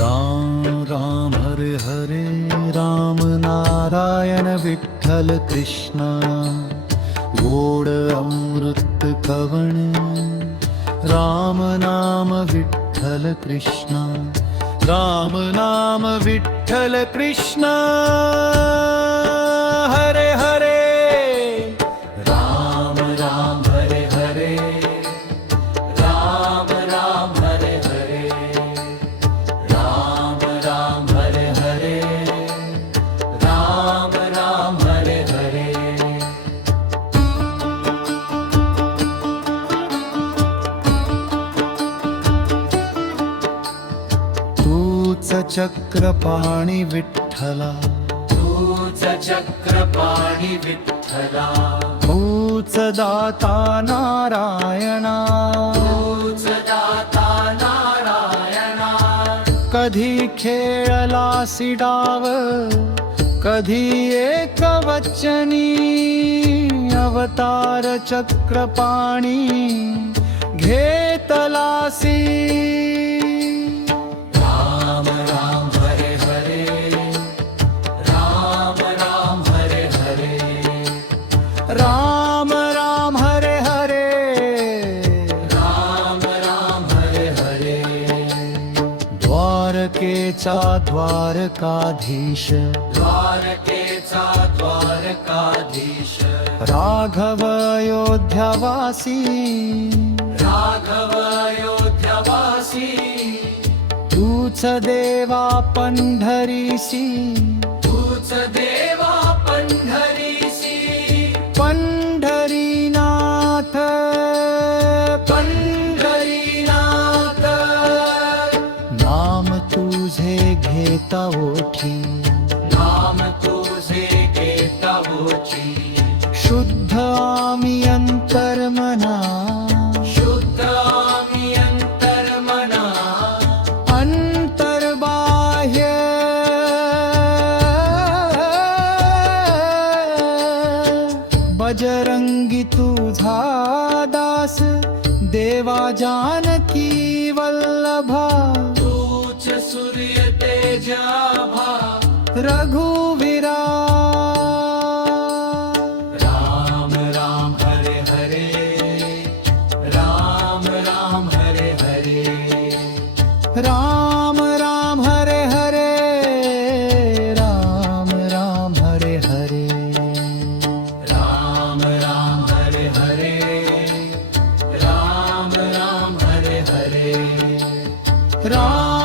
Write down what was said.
राम राम हरे हरे राम नारायण विठ्ठल कृष्ण गोड अमृत कवण राम नाम विठ्ठल कृष्ण राम नाम विठ्ठल कृष्ण हरे हरे राम राम हरे हरे राम राम हरे हरे राम राम हरे हरे राम राम हरे हरे तूच चक्रपाणी विठ्ठला तूच चक्रपाणी विठ्ठला तूच दाता नारायणा तूच दाता नारायणा कधी खेळलासी डाव कधी एकवचनी अवतार चक्रपाणी घेतलासी राम राम हरे हरे राम राम हरे हरे राम राम हरे हरे राम राम हरे हरे द्वारकेचा द्वारकाधीश द्वारकेचा द्वारकाधीश राघव अयोध्यावासी राघव अयोध्यावासी तूच देवा पंढरीसी तूच देवा पंढरीसी पंढरीनाथ पंढरीनाथ नाम तुझे घेता ओठी नाम तुझे घेता ओठी शुद्ध आम्ही अंतर्मना शुद्ध आम्ही अंतर्मना अंतर्बाह्य बजरंगी तुझा दास देवा जानकी वल्लभा तूच सूर्य तेजाभा रघुवीरा राम राम हरे हरे राम राम हरे हरे राम राम हरे हरे राम राम हरे हरे राम राम हरे हरे राम राम हरे हरे राम